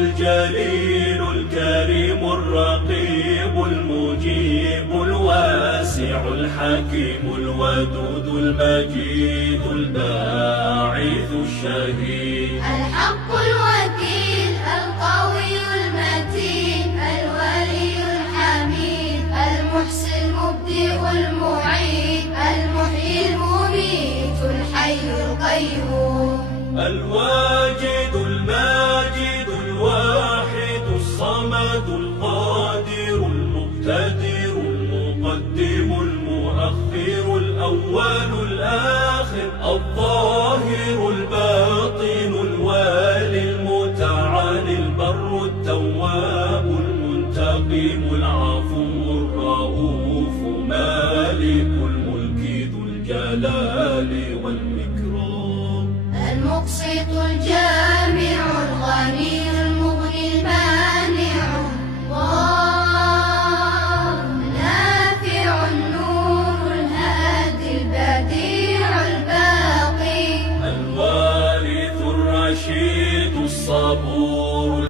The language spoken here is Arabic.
الجليل الكريم الرقيب المجيب الواسع الحكيم الودود المجيد الباعث الشهيد الحق الوكيل القوي المتين الولي الحميد المحسن المبدئ المعيد المحيي المميت الحي القيوم الواجد الماجد الواحد الصمد القادر المقتدر المقدم المؤخر الأول الآخر الظاهر الباطن الوالي المتعالي البر التواب المنتقم العفو الرؤوف مالك الملك ذو الجلال والإكرام المقسط الجامع الغني المغني المانع الله نافع النور الهادي البديع الباقي الوارث الرشيد الصبور